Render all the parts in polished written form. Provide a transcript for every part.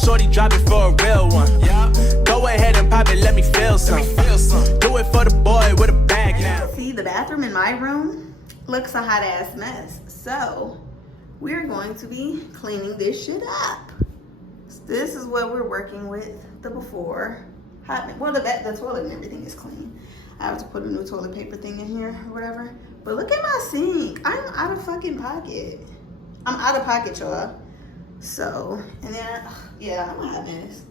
shorty, drop it for a real one. Yeah. Go ahead and pop it, let me feel some. Do it for the boy with a bag now. See, the bathroom in my room looks a hot ass mess. So we're going to be cleaning this shit up. So this is what we're working with. The before. Well, the toilet and everything is clean. I have to put a new toilet paper thing in here or whatever. But look at my sink. I'm out of fucking pocket. I'm out of pocket, y'all. So, and then, yeah, I'm a hot mess.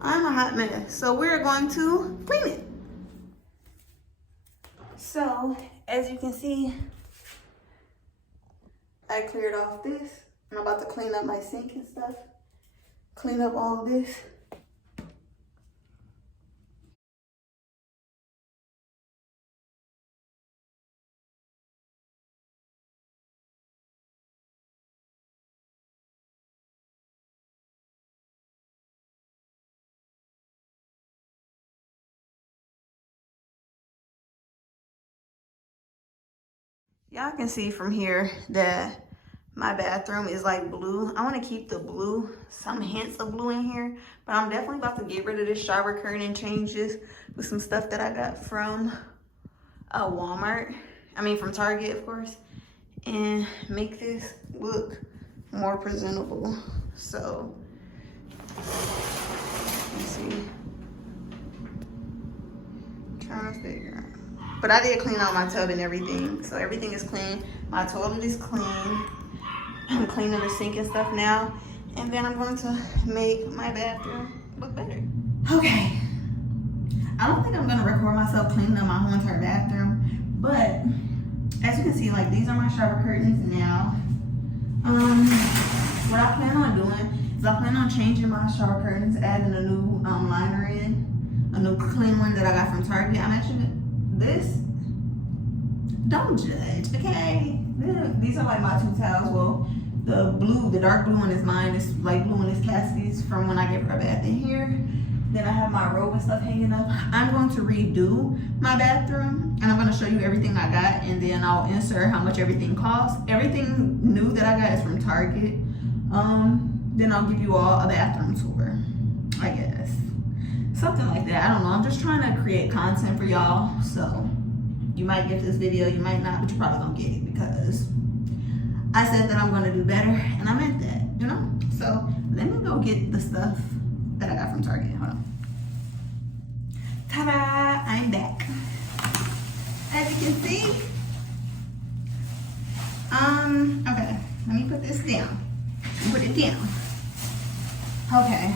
I'm a hot mess. So we're going to clean it. So, as you can see, I cleared off this. I'm about to clean up my sink and stuff. Clean up all this. Y'all can see from here that my bathroom is like blue. I want to keep the blue, some hints of blue in here, but I'm definitely about to get rid of this shower curtain and change this with some stuff that I got from Walmart. I mean from Target, of course, and make this look more presentable. So, let's see. I'm trying to figure out. But I did clean out my tub and everything. So everything is clean. My toilet is clean. I'm cleaning the sink and stuff now. And then I'm going to make my bathroom look better. Okay. I don't think I'm going to record myself cleaning up my whole entire bathroom. But as you can see, like these are my shower curtains now. What I plan on doing is I plan on changing my shower curtains, adding a new liner in. A new clean one that I got from Target. I'm actually... This, don't judge, okay? These are like my two towels. Well, the dark blue one is mine. It's light blue one is Cassidy's from when I gave her a bath in here. Then I have my robe and stuff hanging up. I'm going to redo my bathroom and I'm going to show you everything I got, and then I'll insert how much everything costs. Everything new that I got is from Target. Then I'll give you all a bathroom tour, I guess. Something like that. I don't know. I'm just trying to create content for y'all. So you might get this video, you might not, but you're probably gonna get it because I said that I'm gonna do better and I meant that, you know? So let me go get the stuff that I got from Target. Hold on. Ta-da! I'm back. As you can see, okay, let me put this down. Put it down. Okay.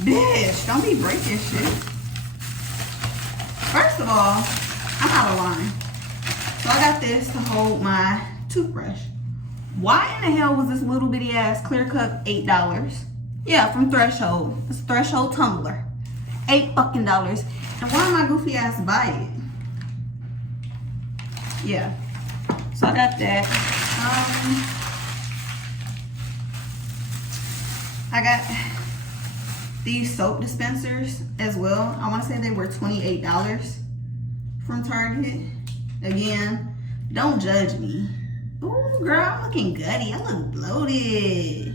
Bitch, don't be breaking shit. First of all, I'm out of line. So I got this to hold my toothbrush. Why in the hell was this little bitty ass clear cup $8? Yeah, from Threshold. It's Threshold tumbler. $8 fucking. And why am I goofy ass buy it? Yeah. So I got that. I got these soap dispensers as well. I want to say they were $28 from Target. Again, don't judge me. Ooh, girl, I'm looking gutty. I look bloated.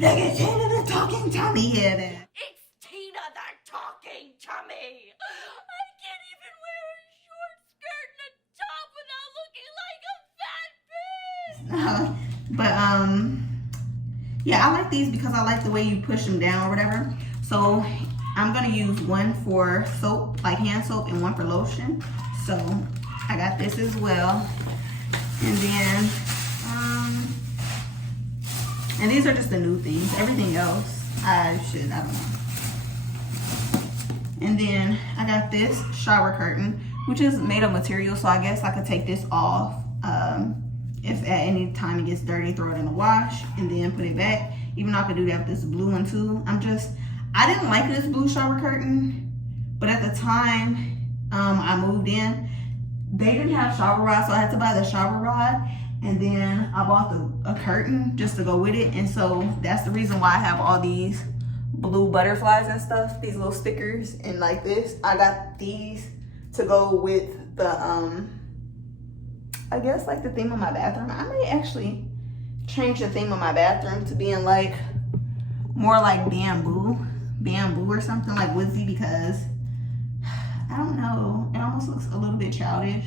Look at Tina the talking tummy head. It's Tina the talking tummy. I can't even wear a short skirt and a top without looking like a fat bitch. But yeah, I like these because I like the way you push them down or whatever. So I'm gonna use one for soap, like hand soap, and one for lotion. So I got this as well. And then, and these are just the new things. Everything else, I don't know. And then I got this shower curtain, which is made of material. So I guess I could take this off. If at any time it gets dirty, throw it in the wash and then put it back. Even though I could do that with this blue one too. I didn't like this blue shower curtain, but at the time I moved in, they didn't have shower rods, so I had to buy the shower rod, and then I bought a curtain just to go with it. And so that's the reason why I have all these blue butterflies and stuff, these little stickers and like this. I got these to go with the I guess like the theme of my bathroom. I may actually change the theme of my bathroom to being like more like bamboo or something, like woodsy, because I don't know, it almost looks a little bit childish.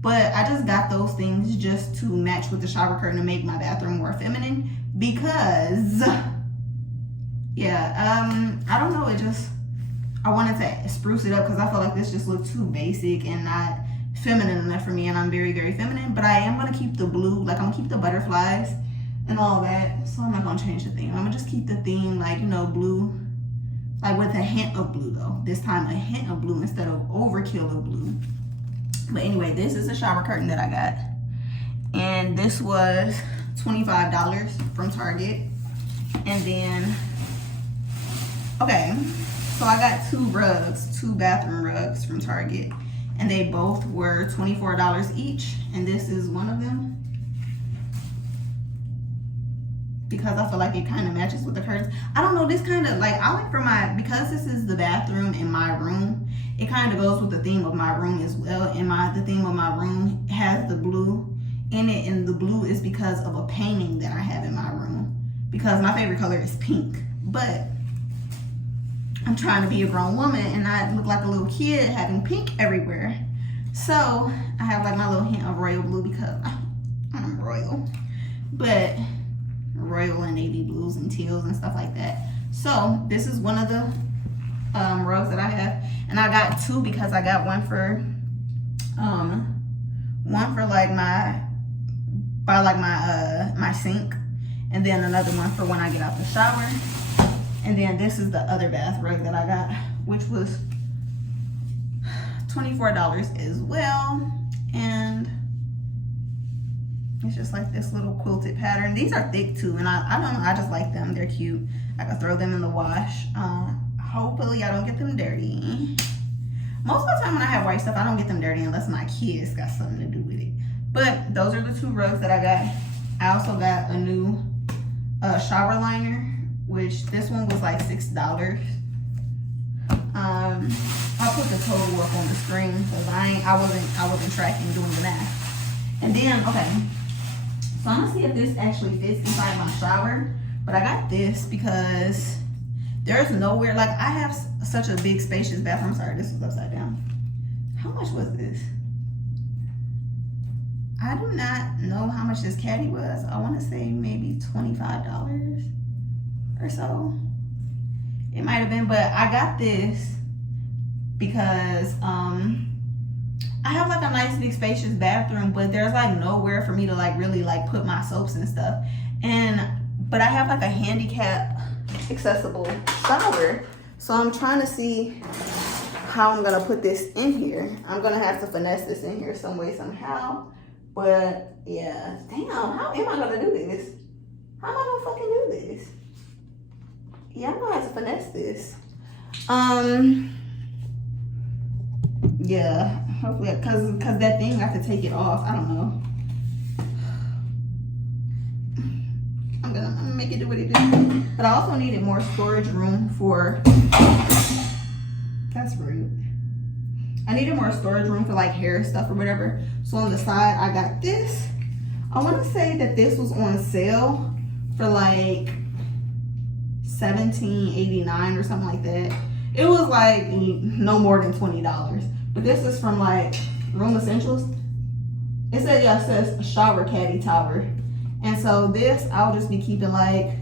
But I just got those things just to match with the shower curtain to make my bathroom more feminine, because yeah, I don't know, I wanted to spruce it up because I felt like this just looked too basic and not feminine enough for me, and I'm very, very feminine. But I am gonna keep the blue, like I'm gonna keep the butterflies and all that, so I'm not gonna change the theme. I'm gonna just keep the theme, like, you know, blue, like with a hint of blue though. This time a hint of blue instead of overkill of blue. But anyway, this is a shower curtain that I got, and this was $25 from Target. And then, okay, so I got two bathroom rugs from Target, and they both were $24 each, and this is one of them, because I feel like it kind of matches with the curtains. I don't know, this kind of, like, I like for my, because this is the bathroom in my room, it kind of goes with the theme of my room as well. And the theme of my room has the blue in it, and the blue is because of a painting that I have in my room, because my favorite color is pink. But I'm trying to be a grown woman and not look like a little kid having pink everywhere. So I have like my little hint of royal blue because I'm royal, but royal and navy blues and teals and stuff like that. So this is one of the rugs that I have, and I got two because I got one for like my sink, and then another one for when I get out the shower. And then this is the other bath rug that I got, which was $24 as well. And it's just like this little quilted pattern. These are thick too, and I don't know, I just like them. They're cute. I can throw them in the wash. Hopefully I don't get them dirty. Most of the time when I have white stuff, I don't get them dirty unless my kids got something to do with it. But those are the two rugs that I got. I also got a new shower liner, which this one was like $6. I'll put the total up on the screen because I wasn't tracking doing the math. And then, okay, so I'm gonna see if this actually fits inside my shower. But I got this because there's nowhere, like I have such a big spacious bathroom. Sorry, this was upside down. How much was this? I do not know how much this caddy was. I want to say maybe $25 or so. It might have been, but I got this because I have like a nice big spacious bathroom, but there's like nowhere for me to like really like put my soaps and stuff. But I have like a handicap accessible shower, so I'm trying to see how I'm gonna put this in here. I'm gonna have to finesse this in here some way, somehow. But yeah, damn, how am I gonna do this? How am I gonna fucking do this? Yeah, I'm gonna have to finesse this. Yeah, hopefully, cause that thing, I have to take it off. I don't know. I'm gonna make it do what it do. But I also needed more storage room for, that's rude. I needed more storage room for like hair stuff or whatever. So on the side, I got this. I want to say that this was on sale for like $17.89 or something like that. It was like no more than $20. But this is from like Room Essentials. It said, yeah, it says shower caddy tower. And so this, I'll just be keeping like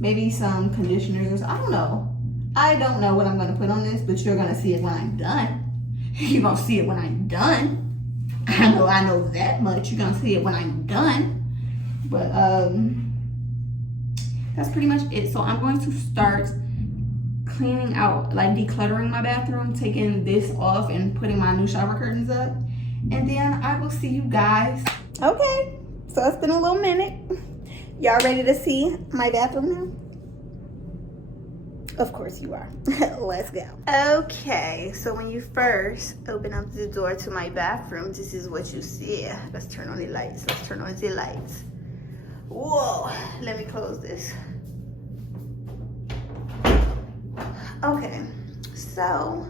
maybe some conditioners. I don't know. I don't know what I'm going to put on this, but you're going to see it when I'm done. You're going to see it when I'm done. I know that much. You're going to see it when I'm done. But that's pretty much it. So I'm going to start cleaning out, like decluttering my bathroom, taking this off and putting my new shower curtains up. And then I will see you guys. Okay. So it's been a little minute. Y'all ready to see my bathroom now? Of course you are. Let's go. Okay, so when you first open up the door to my bathroom, this is what you see. Let's turn on the lights. Let's turn on the lights. Whoa, let me close this. Okay, so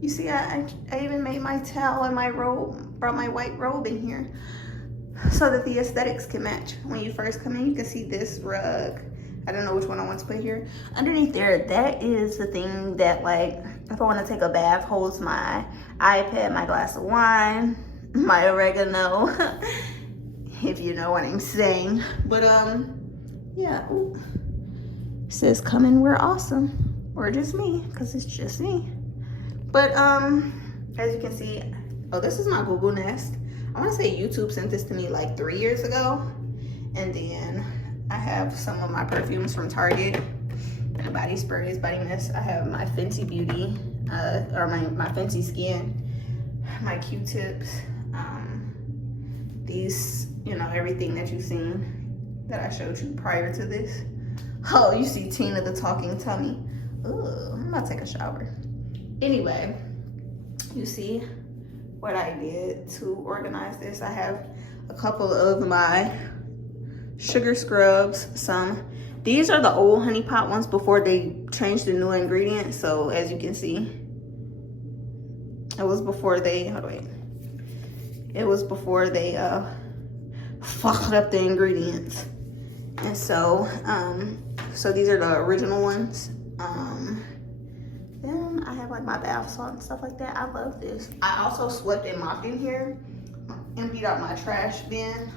you see I even made my towel and my robe, brought my white robe in here. so that the aesthetics can match. When you first come in, you can see this rug. I don't know which one I want to put here. Underneath there, that is the thing that, like, if I want to take a bath, holds my iPad, my glass of wine, my oregano, if you know what I'm saying. But yeah. Ooh. It says come in, we're awesome, or just me, because it's just me. But as you can see, oh, this is my Google Nest. I want to say YouTube sent this to me like 3 years ago. And then I have some of my perfumes from Target, my body sprays, body mist. I have my Fenty Beauty, or my Fenty Skin, my Q-tips, these, you know, everything that you've seen that I showed you prior to this. Oh, you see Tina the talking tummy. Ooh, I'm about to take a shower. Anyway, you see what I did to organize this. I have a couple of my sugar scrubs, these are the old Honey Pot ones before they changed the new ingredients. So as you can see, it was before they, it was before they fucked up the ingredients. And so so these are the original ones. Then I have like my bath salt and stuff like that. I love this. I also swept and mopped in here, emptied out my trash bin.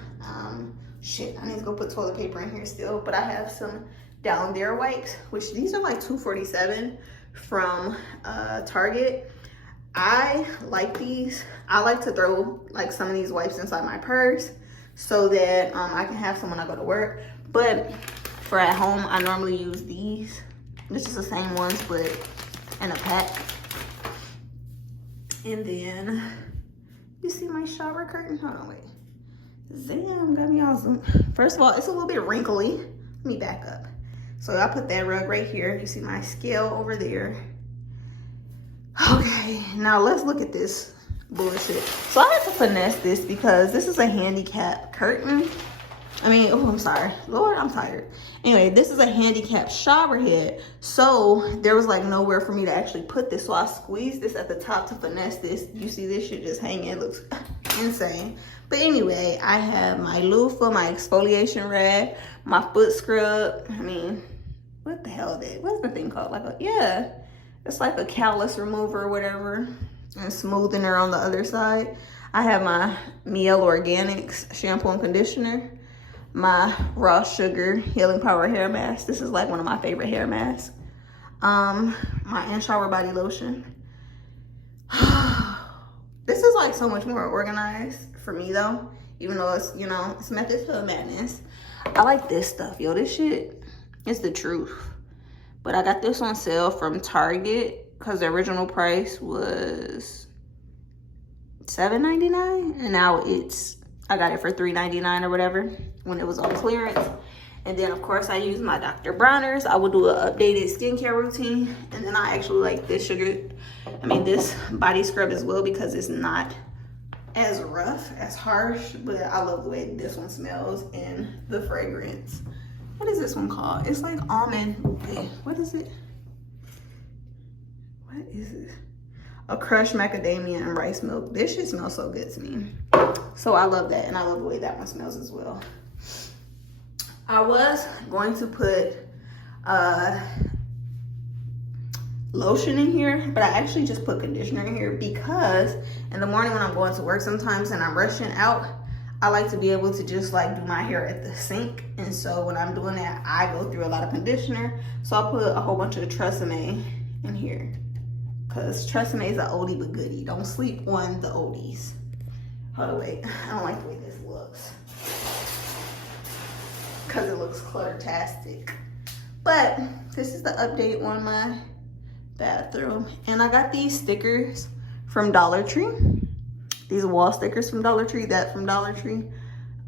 Shit, I need to go put toilet paper in here still, but I have some Down There wipes, which these are like $2.47 from Target. I like these. I like to throw like some of these wipes inside my purse so that I can have some when I go to work. But for at home, I normally use these. This is the same ones, but in a pack. And then you see my shower curtain. Hold on, wait. Damn, got me awesome. First of all, it's a little bit wrinkly. Let me back up. So I put that rug right here. You see my scale over there. Okay, now let's look at this bullshit. So I had to finesse this because this is a handicap curtain. Oh, I'm sorry. Lord, I'm tired. Anyway, this is a handicap shower head. So there was like nowhere for me to actually put this. So I squeezed this at the top to finesse this. You see this shit just hanging. It looks insane. But anyway, I have my loofah, my exfoliation rag, my foot scrub. What the hell is that? What's the thing called? It's like a callus remover or whatever, and smoothener on the other side. I have my Mielle Organics shampoo and conditioner, my Raw Sugar Healing Power hair mask. This is like one of my favorite hair masks. My In Shower body lotion. This is like so much more organized for me though, even though it's, you know, it's Method to Madness. I like this stuff, yo. This shit is the truth. But I got this on sale from Target because the original price was $7.99, and now I got it for $3.99 or whatever when it was on clearance. And then of course I use my Dr. Bronner's. I will do an updated skincare routine, and then I actually like this this body scrub as well because it's not as rough, as harsh, but I love the way this one smells and the fragrance. What is this one called? It's like almond. What is it? What is it? A crushed macadamia and rice milk. This shit smells so good to me. So I love that, and I love the way that one smells as well. I was going to put lotion in here, but I actually just put conditioner in here because in the morning when I'm going to work sometimes and I'm rushing out, I like to be able to just like do my hair at the sink. And so when I'm doing that, I go through a lot of conditioner. So I'll put a whole bunch of Tresemme in here because Tresemme is an oldie but goodie. Don't sleep on the oldies. Hold on, wait. I don't like the way this looks because it looks clutter-tastic. But this is the update on my bathroom. And I got these stickers from Dollar Tree. These wall stickers from Dollar Tree, that from Dollar Tree.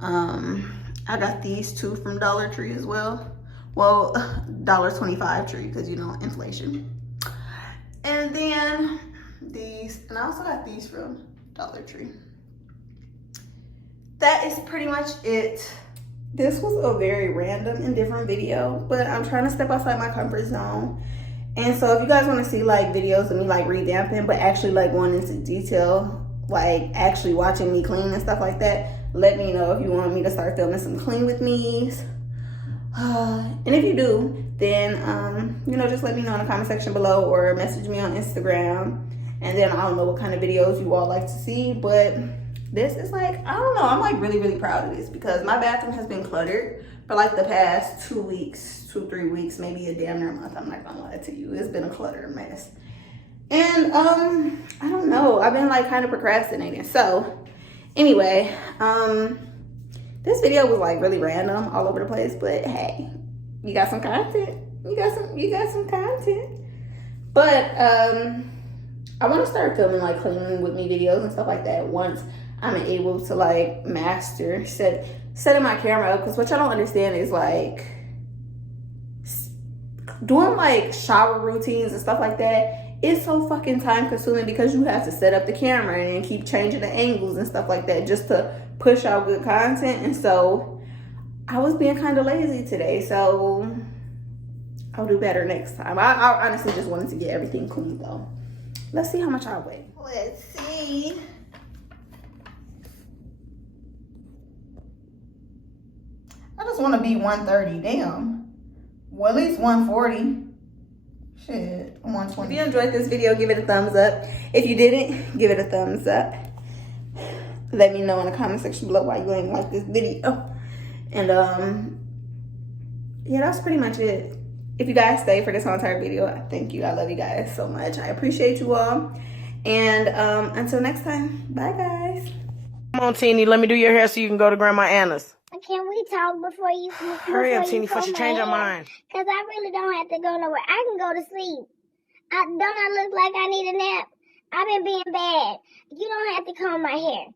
I got these two from Dollar Tree as well. Well, $1.25 Tree, because you know, inflation. And then these, and I also got these from Dollar Tree. That is pretty much it. This was a very random and different video, but I'm trying to step outside my comfort zone. And so if you guys want to see like videos of me like revamping, but actually like going into detail, like actually watching me clean and stuff like that, Let me know if you want me to start filming some clean with me's. And if you do, then you know, just let me know in the comment section below or message me on Instagram, and then I don't know what kind of videos you all like to see. But this is like, I don't know, I'm like really proud of this because my bathroom has been cluttered for like the past 2 weeks, 2-3 weeks, maybe a damn near month. I'm not gonna lie to you, it's been a cluttered mess. And I don't know, I've been like kind of procrastinating. So anyway, this video was like really random, all over the place, but hey, you got some content. You got some content. But I want to start filming like cleaning with me videos and stuff like that once I'm able to like master setting my camera up. Because what y'all don't understand is like doing like shower routines and stuff like that. It's so fucking time consuming because you have to set up the camera and keep changing the angles and stuff like that just to push out good content. And so I was being kind of lazy today, so I'll do better next time. I honestly just wanted to get everything clean though. Let's see how much I weigh. Let's see. I just want to be 130. Damn. Well, at least 140. Shit, 120. If you enjoyed this video, give it a thumbs up. If you didn't, give it a thumbs up. Let me know in the comment section below why you ain't like this video. And yeah, that's pretty much it. If you guys stay for this whole entire video, I thank you. I love you guys so much. I appreciate you all. And until next time, bye guys. Come on, Teeny, let me do your hair so you can go to Grandma Anna's. Can we talk before you Hurry up, Teeny, before she change her mind. Because I really don't have to go nowhere. I can go to sleep. Don't I look like I need a nap? I've been being bad. You don't have to comb my hair.